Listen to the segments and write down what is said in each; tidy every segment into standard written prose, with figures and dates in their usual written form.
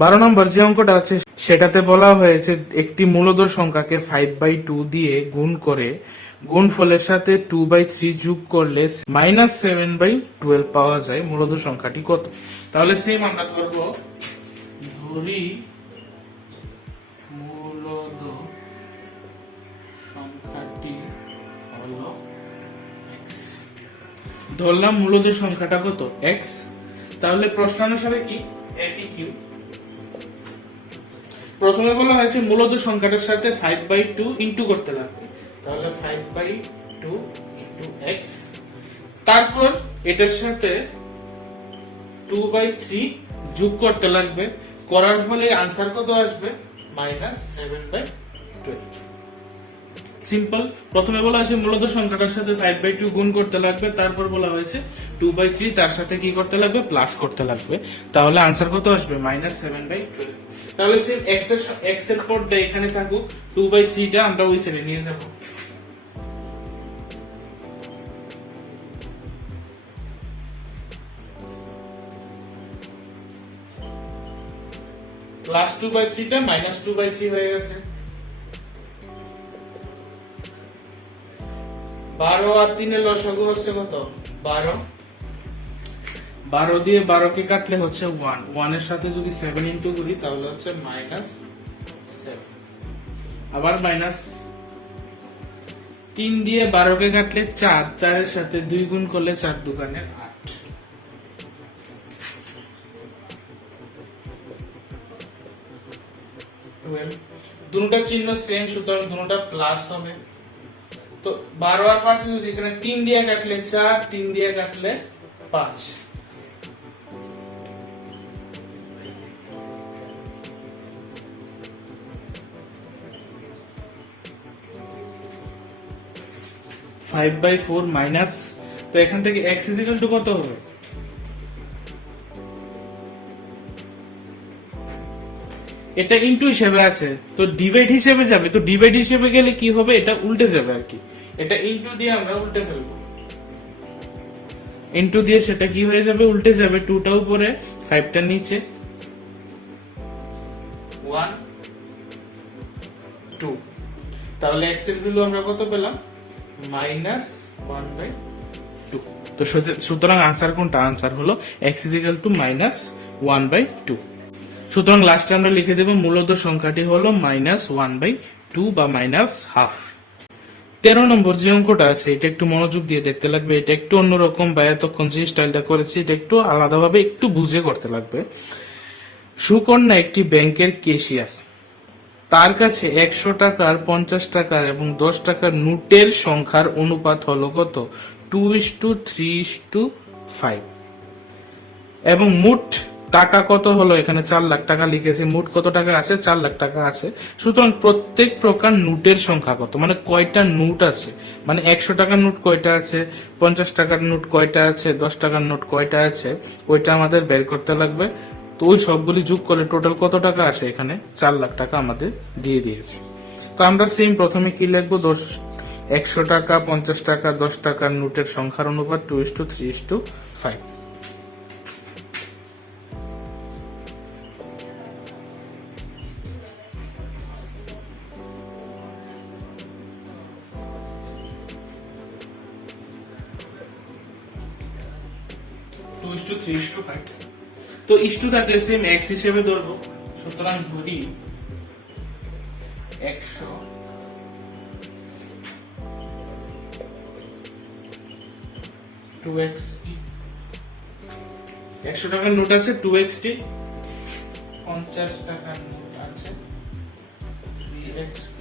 12 নম্বর যে অঙ্কটা আছে সেটাতে বলা হয়েছে একটি মূলদ সংখ্যাকে 5/2 দিয়ে গুণ করে গুণফলের সাথে 2/3 যোগ করলে -7/12 পাওয়া যায়। মূলদ সংখ্যাটি কত? তাহলে সেম আমরা করব, ধরি মূলদ সংখ্যাটি হলো x। ধরলাম মূলদ সংখ্যাটা কত? x। তাহলে প্রশ্নানুসারে কি এটি কি? প্রথমে বলা হয়েছে মূলদ সংখ্যাটার সাথে 5/2 ইনটু করতে লাগবে, তাহলে 5/2 ইনটু x, তারপর এটার সাথে 2/3 যোগ করতে লাগবে, করার ফলে आंसर কত আসবে? -7/12। সিম্পল। প্রথমে বলা হয়েছে মূলদ সংখ্যাটার সাথে 5/2 গুণ করতে লাগবে, তারপর বলা হয়েছে 2/3 তার সাথে কি করতে লাগবে? প্লাস করতে লাগবে, তাহলে आंसर কত আসবে? -7/12। তাহলে সেম x এর পরটা এখানে থাকুক, 2/3 টা আমরা ওই সাইডে নিয়ে যাব। প্লাস 2/3 টা -2/3 হয়ে গেছে। 12 আর 3 এর লসাগু হচ্ছে কত? 12। 12 দিয়ে 12 কে কাটলে হচ্ছে 1, 1 এর সাথে যদি 7 ইনটু করি তাহলে হচ্ছে -7, আবার -3 দিয়ে 12 কে কাটলে 4, 4 এর সাথে 2 গুণ করলে 4 দুগুণে 8। দুটোটা চিহ্ন সেম, সুতরাং দুটোটা প্লাস হবে। তো 12 আর 5 যদি এখানে 3 দিয়ে কাটলে 4, 3 দিয়ে কাটলে 5। 5/4 মাইনাস, তো এখান থেকে x ইকুয়াল টু কত হবে? এটা ইনটু হিসেবে আছে, তো ডিভাইড হিসেবে যাবে, তো ডিভাইড হিসেবে গেলে কি হবে? এটা উল্টে যাবে আর কি, এটা ইনটু দিয়ে আমরা উল্টে ফেলবো, ইনটু দিয়ে সেটা কি হয়ে যাবে? উল্টে যাবে, 2 টা উপরে 5 টা নিচে, 1 2। তাহলে x এর ভ্যালু আমরা কত পেলাম? -1/2। তো সুতরাং आंसर কোনটা? आंसर হলো x -1/2। সুতরাং লাস্টে আমরা লিখে দেব মূলদ সংখ্যাটি হলো -1/2 বা -1/2। 13 নম্বর যে অঙ্কটা আছে এটা একটু মনোযোগ দিয়ে দেখতে লাগবে, এটা একটু অন্যরকম, বা এতক্ষণ যে স্টাইলটা করেছি এটা একটু আলাদাভাবে একটু বুঝে করতে লাগবে। সুকন্যা একটি ব্যাংকের ক্যাশিয়ার, তার কাছে 100 টাকার, 50 টাকার এবং 10 টাকার নোটের সংখ্যার অনুপাত হলো কত? 2:3:5। এবং মোট টাকা কত হলো? এখানে 4 লাখ টাকা লিখেছে, মোট কত টাকা আছে? 4 লাখ টাকা আছে। সুতরাং প্রত্যেক প্রকার নোটের সংখ্যা কত, মানে কয়টা নোট আছে, মানে 100 টাকার নোট কয়টা আছে, 50 টাকার নোট কয়টা আছে, 10 টাকার নোট কয়টা আছে, ওইটা আমাদের বের করতে লাগবে। তো ওই সবগুলি যোগ করলে টোটাল কত টাকা আসে? এখানে 4 লাখ টাকা আমাদের দিয়ে দিয়েছে। তো আমরা সেম প্রথমে কি লিখবো? 100 টাকা, 50 টাকা, 10 টাকার নোটের সংখ্যার অনুপাত 2:3:5। তো ইস্টু থাকলে সেম x হিসেবে ধরবো, সুতরাং ধরি 100 2xt, 100 টাকার নোট আছে 2xt, 50 টাকার নোট আছে 3xt,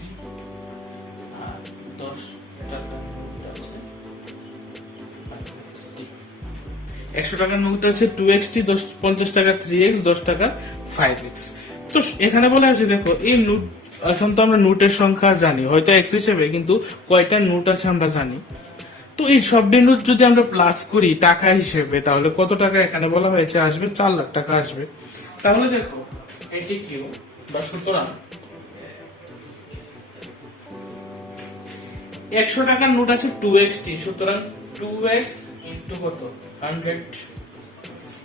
আর 10 টাকার নোট আছে 5xt। 100 টাকার নোট আছে 2xt, 50 টাকা 3x, 10 টাকা 5x। তো এখানে বলা আছে দেখো এই নোট, এখন তো আমরা নোটের সংখ্যা জানি হয়তো x হিসেবে, কিন্তু কয়টা নোট আছে আমরা জানি। তো এই সবটি নোট যদি আমরা প্লাস করি টাকা হিসেবে, তাহলে কত টাকা এখানে বলা হয়েছে আসবে? 4 লাখ টাকা আসবে। তাহলে দেখো এটি কিউ, বা সুতরাং 100 টাকার নোট আছে 2xt, সুতরাং 2x ইনটু কত? 100।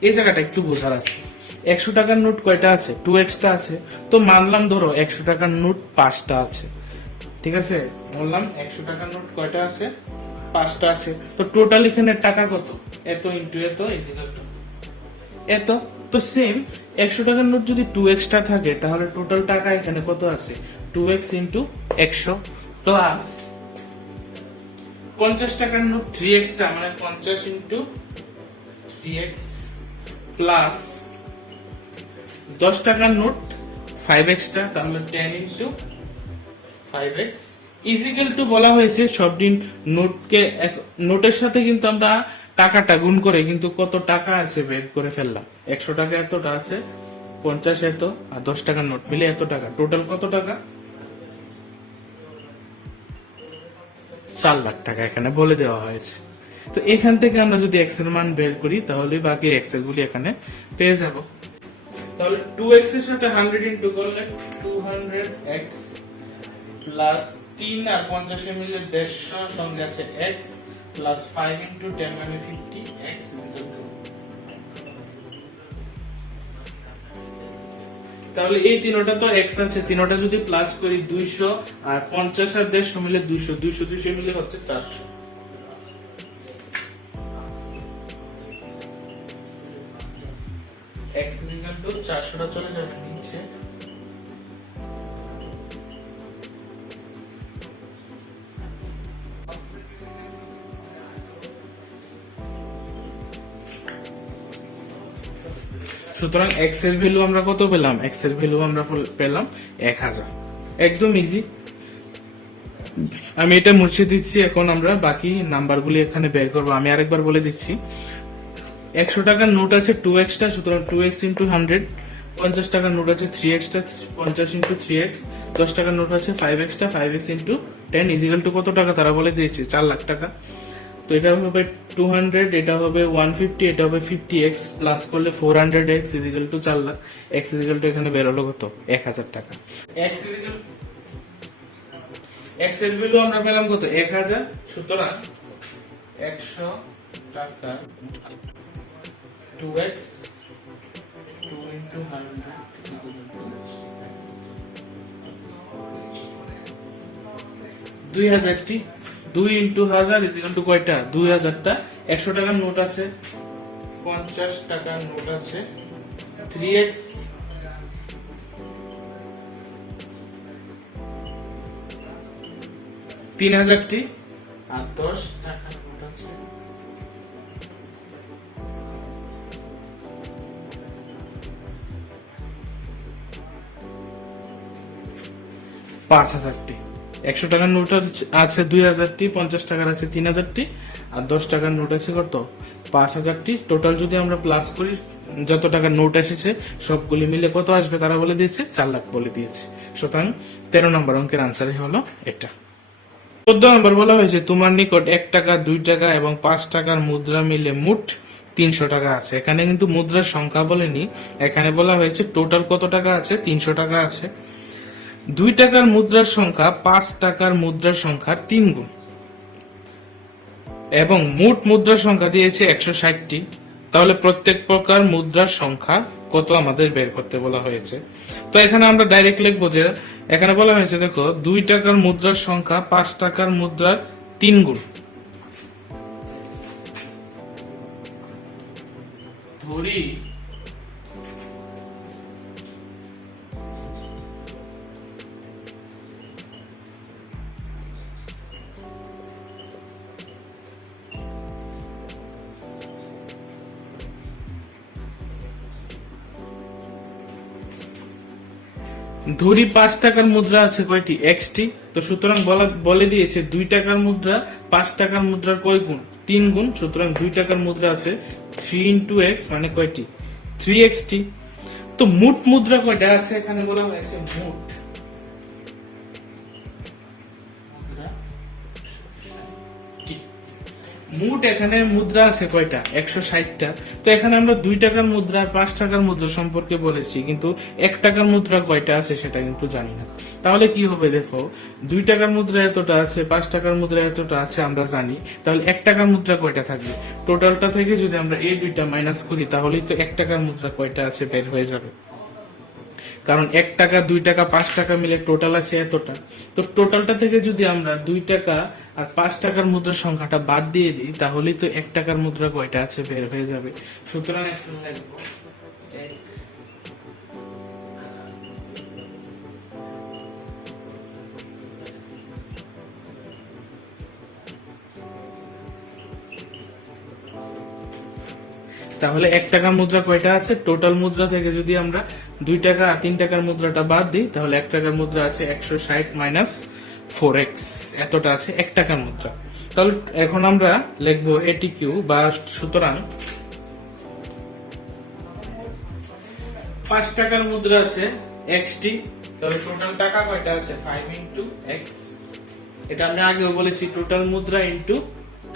এই জায়গাটা একটু বোঝার আছে। 100 টাকার নোট কয়টা আছে? 2x টা আছে। তো মানলাম ধরো 100 টাকার নোট 5টা আছে, ঠিক আছে, বললাম 100 টাকার নোট কয়টা আছে? 5টা আছে। তো টোটাল এখানে টাকা কত? এত ইনটু এত ইকুয়াল টু এত। তো সেম 100 টাকার নোট যদি 2x টা থাকে তাহলে টোটাল টাকা এখানে কত আছে? 2x ইনটু 100 প্লাস 50 টাকার নোট 3x টা মানে 50 ইনটু 3x প্লাস 10 টাকার নোট 5x টা তাহলে 10 ইনটু 5x ইজিক্যাল টু বলা হয়েছে সব দিন নোটকে নোটের সাথে কিন্তু আমরা টাকাটা গুণ করে কিন্তু কত টাকা আছে বের করে ফেললাম। 100 টাকা এতটা আছে, 50 এত, আর 10 টাকার নোট মিলে এত টাকা, টোটাল কত টাকা? 4 লাখ টাকা এখানে বলে দেওয়া হয়েছে। তো এখান থেকে আমরা যদি x এর মান বের করি তাহলে বাকি x এর গুলি এখানে পেয়ে যাব। তাহলে 2x এর সাথে 100 ইনটু করলে 200x প্লাস 3 আর 50 এ মিলে 150 সঙ্গে আছে x প্লাস 5 ইনটু 10 মানে 50x তাহলে এই তিনটা তো x আছে, তিনটা যদি প্লাস করি 200 আর 50 আর 150 মিলে 200, 200 200 মিলে হচ্ছে 400। x ইকুয়াল টু 400 টা চলে যাবে নিচে। সুতরাং x এর ভ্যালু আমরা কত পেলাম? x এর ভ্যালু আমরা পেলাম 1000। একদম ইজি। আমি এটা মুছে দিচ্ছি, এখন আমরা বাকি নাম্বারগুলি এখানে বের করব। আমি আরেকবার বলে দিচ্ছি, 100 টাকার নোট আছে 2x টা, সুতরাং 2x ইনটু 100। 50 টাকার নোট আছে 3x টা, 50 ইনটু 3x। 10 টাকার নোট আছে 5x টা, 5x ইনটু 10 ইকুয়াল টু কত টাকা তারা বলে দিয়েছে? 4 লাখ টাকা। তো এটা হবে 200, এটা হবে 150, এটা হবে 50x, প্লাস করলে 400x equal to 4 lakh. x equal to এখানে বের হলো কত? 1000 টাকা। x এর ভ্যালু আমরা পেলাম কত? 1000। সুতরাং 100 টাকা 2x 2 into 100 2000 T 2 into 1000 is equal to কয়টা? 2000 টা। 100 টাকার নোট আছে, 50 টাকার নোট আছে 3x 3000 টি, আর 10 টাকার নোট আছে 5000 টি। 100 টাকার নোট আছে 2000 টি, 50 টাকার আছে 3000 টি, আর 10 টাকার নোট আছে কত? 5000 টি। টোটাল যদি আমরা প্লাস করি যত টাকার নোট এসেছে সবগুলি মিলে কত আসবে তারা বলে দিয়েছে? 4 লাখ বলে দিয়েছে। সুতরাং 13 নম্বর অঙ্কের আনসারই হলো এটা। 14 নম্বর বলা হয়েছে তোমার নিকট 1 টাকা 2 টাকা এবং 5 টাকার মুদ্রা মিলে মোট 300 টাকা আছে। এখানে কিন্তু মুদ্রার সংখ্যা বলেনি, এখানে বলা হয়েছে টোটাল কত টাকা আছে? 300 টাকা আছে। 2 টাকার মুদ্রার সংখ্যা 5 টাকার মুদ্রার সংখ্যার 3 গুণ এবং মোট মুদ্রার সংখ্যা দিয়েছে 160টি। তাহলে প্রত্যেক প্রকার মুদ্রার সংখ্যা কত আমাদের বের করতে বলা হয়েছে। তো এখানে আমরা ডাইরেক্ট লিখবো যে এখানে বলা হয়েছে দেখো 2 টাকার মুদ্রার সংখ্যা 5 টাকার মুদ্রার 3 গুণ। ধরি ধরি 5 টাকার মুদ্রা আছে কয়টি? x তো সুতরাং বলে দিয়েছে 2 টাকার মুদ্রা 5 টাকার মুদ্রার কয় গুণ? 3 গুণ। সুতরাং 2 টাকার মুদ্রা আছে 3 into x মানে কয়টি? 3x তো মোট মুদ্রা কয়টা আছে এখানে বলা হয়েছে? মোট এখানে মুদ্রা আছে কয়টা? 160টা। তো এখানে আমরা 2 টাকার মুদ্রা আর 5 টাকার মুদ্রা সম্পর্কে বলেছি, কিন্তু 1 টাকার মুদ্রা কয়টা আছে সেটা কিন্তু জানি না। তাহলে কি হবে দেখো, 2 টাকার মুদ্রা এতটা আছে, 5 টাকার মুদ্রা এতটা আছে আমরা জানি, তাহলে 1 টাকার মুদ্রা কয়টা থাকবে? টোটালটা থেকে যদি আমরা এই দুইটা মাইনাস করি তাহলেই তো 1 টাকার মুদ্রা কয়টা আছে বের হয়ে যাবে। কারণ 1 টাকা, 2 টাকা, 5 টাকা মিলে টোটাল আছে এতটা। তো টোটালটা থেকে যদি আমরা 2 টাকা আর 5 টাকার মুদ্রার সংখ্যাটা বাদ দিয়ে দিই তাহলেই তো 1 টাকার মুদ্রা কয়টা আছে বের হয়ে যাবে। সুতরাং এখন লিখবো তাহলে 1 টাকার মুদ্রা কয়টা আছে? টোটাল মুদ্রা থেকে যদি আমরা 2 টাকা আর 3 টাকার মুদ্রাটা বাদ দিই তাহলে 1 টাকার মুদ্রা আছে 160 মাইনাস 4x, এতটা আছে 1 টাকার মুদ্রা। তাহলে এখন আমরা লিখবো এটিকিউ বা সুতরাং 5 টাকার মুদ্রা আছে xt, তাহলে টোটাল টাকা কয়টা আছে? 5 ইনটু x। এটা আমরা আগেও বলেছি টোটাল মুদ্রা ইনটু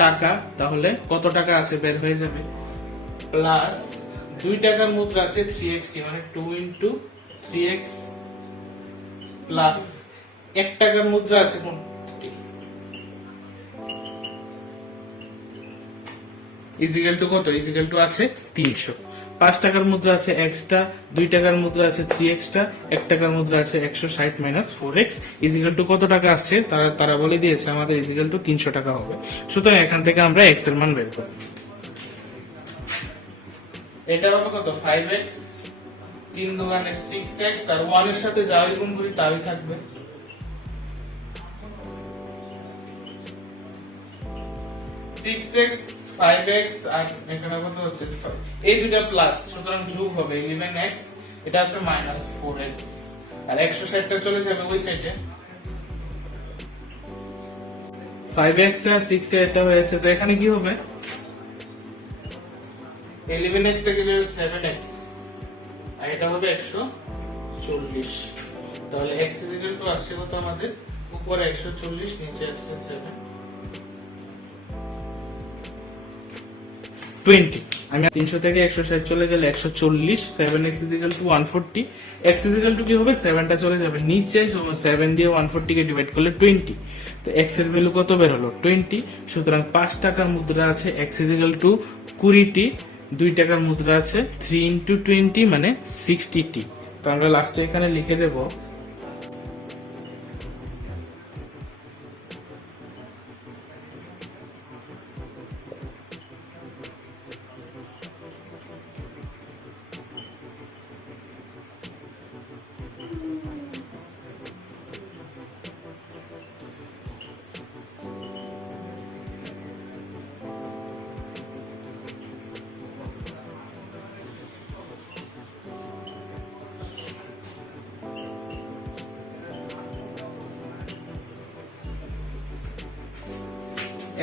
টাকা, তাহলে কত টাকা আছে বের হয়ে যাবে। প্লাস 2 টাকার মুদ্রা আছে 3xt, মানে 2 ইনটু 3x, প্লাস 1 টাকার মুদ্রা আছে কোনটি? ইজিক্যাল টু কত? ইজিক্যাল টু আছে 300। 5 টাকার মুদ্রা আছে x টা, 2 টাকার মুদ্রা আছে 3x টা, 1 টাকার মুদ্রা আছে 160 মাইনাস 4x, ইজিক্যাল টু কত টাকা আসছে তারা বলে দিয়েছে আমাদের ইজিক্যাল টু 300 টাকা হবে। সুতরাং এখান থেকে আমরা x এর মান বের করব। এটা হবে কত? 5x, 3 দুগুণে 6x, আর 1 এর সাথে যাই গুণ করি তাই থাকবে। 6x, 5x আর এখানে কত হচ্ছে? এই দুটো প্লাস, সুতরাং যোগ হবে 11x, এটা আছে মাইনাস 4x, আর 160 টা চলে যাবে ওই সাইডে। 5x আর 6 এটা হয়েছে, তো এখানে কি হবে? 11x থেকে 7x, আর এটা হবে 140। তাহলে x ইকুয়াল টু আসছে কত আমাদের? উপরে 140, নিচে আসছে 7 20। আমি 300 থেকে 160 চলে গেলে 140, 7x equal to 140, x equal to কি হবে? 7টা চলে যাবে নিচে, 7 দিয়ে 140 কে ডিভাইড করলে 20, তো x এর ভ্যালু কত বের হলো? 20। সুতরাং 5 টাকার মুদ্রা আছে x ইকুয়াল টু 20টি, 2 টাকার মুদ্রা আছে 3 ইনটু 20 মানে 60টি। তো আমরা লাস্টে এখানে লিখে দেব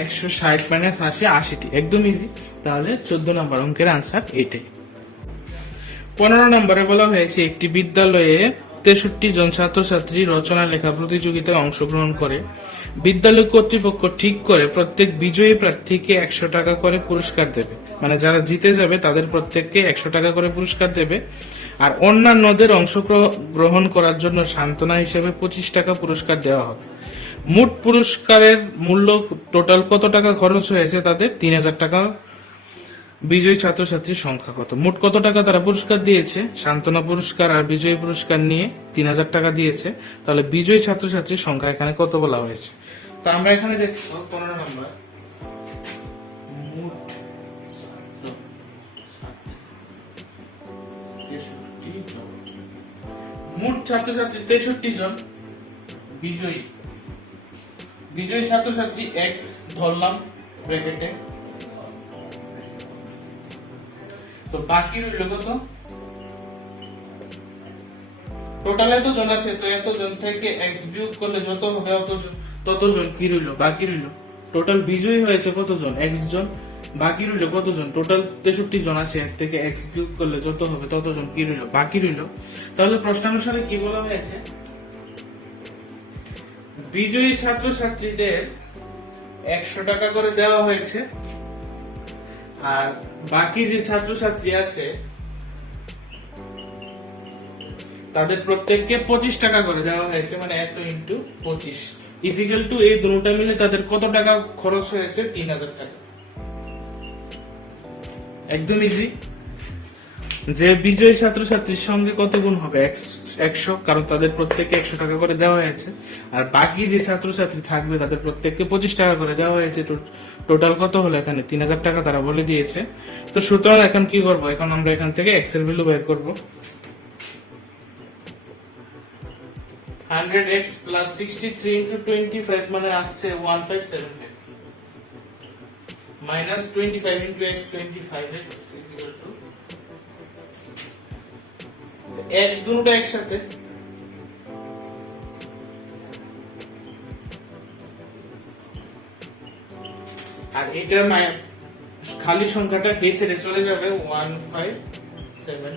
একশো 60 মাইনাস 80, 80টি, একদম ইজি। তাহলে 14 নম্বর অঙ্কের আনসার এইটাই। 15 নম্বরে বলা হয়েছে একটি বিদ্যালয়ে 63 জন ছাত্রছাত্রী রচনা লেখা প্রতিযোগিতায় অংশগ্রহণ করে। বিদ্যালয় কর্তৃপক্ষ ঠিক করে প্রত্যেক বিজয়ী প্রার্থীকে 100 টাকা করে পুরস্কার দেবে, মানে যারা জিতে যাবে তাদের প্রত্যেককে 100 টাকা করে পুরস্কার দেবে, আর অন্যান্যদের অংশগ্রহণ করার জন্য সান্ত্বনা হিসেবে 25 টাকা পুরস্কার দেওয়া হবে। মোট পুরস্কারের মূল্য টোটাল কত টাকা খরচ হয়েছে তাদের? 3000 টাকা। বিজয়ী ছাত্রছাত্রীর সংখ্যা কত? মোট কত টাকা তারা পুরস্কার দিয়েছে? সান্ত্বনা পুরস্কার আর বিজয়ী পুরস্কার নিয়ে 3000 টাকা দিয়েছে। তাহলে বিজয়ী ছাত্রছাত্রীর সংখ্যা এখানে কত বলা হয়েছে? তো আমরা এখানে দেখছো 15 নম্বর, মোট ছাত্রছাত্রী 63 জন, বিজয়ী ছাত্রছাত্রী x ধরলাম ব্র্যাকেটে, তো বাকি রইল কত? টোটাল এত জন আছে, তো এত জন থেকে x বিয়োগ করলে যত হবে ততজন কি রইল? বাকি রইল। টোটাল বিজয়ী হয়েছে কতজন? x জন, বাকি রইল কতজন? টোটাল 63 জন আছে, এর থেকে x বিয়োগ করলে যত হবে ততজন কি রইল? বাকি রইল। তাহলে প্রশ্নানুসারে কি বলা হয়েছে? বিজয়ী ছাত্রছাত্রীদের 100 টাকা করে দেওয়া হয়েছে, আর বাকি যে ছাত্রছাত্রী আছে তাদের প্রত্যেককে 25 টাকা করে দেওয়া হয়েছে, মানে এত ইন্টু 25 ইজিক্যাল টু এই দুটোটা মিলে তাদের কত টাকা খরচ হয়েছে? 3000 টাকা। একদম ইজি। যে বিজয়ী ছাত্রছাত্রীর সঙ্গে কত গুণ হবে? 100, কারণ তাদের প্রত্যেককে 100 টাকা করে দেওয়া হয়েছে। আর বাকি যে ছাত্রছাত্রী থাকবে তাদের প্রত্যেককে 25 টাকা করে দেওয়া হয়েছে। টোটাল কত হলো এখানে? 3000 টাকা তারা বলে দিয়েছে। তো সুতরাং এখন কি করব? এখন আমরা এখান থেকে এক্স এর ভ্যালু বের করব। 100x plus 63 into 25 মানে আসছে 1575 minus 25 into x 25x is equal to x দুটোটা একসাথে আর এটার খালি সংখ্যাটা কে ছেড়ে চলে যাবে 1575।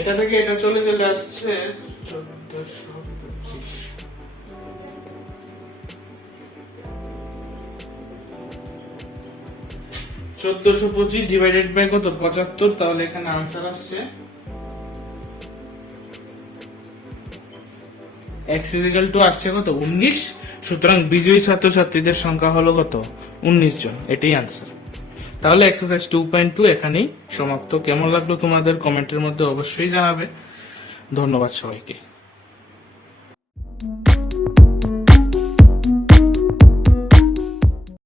এটা থেকে এটা চলে গেলে আসছে 1425। 1425 ডিভাইডেড বাই কত? 75। তাহলে এখানে आंसर আসছে x আসছে কত? 19। সুতরাং বিজয়ী ছাত্রছাত্রীদের সংখ্যা হলো কত? 19 জন। এটাই आंसर। তাহলে এক্সারসাইজ 2.2 এখানেই সমাপ্ত। কেমন লাগলো তোমাদের কমেন্টের মধ্যে অবশ্যই জানাবে। ধন্যবাদ সবাইকে।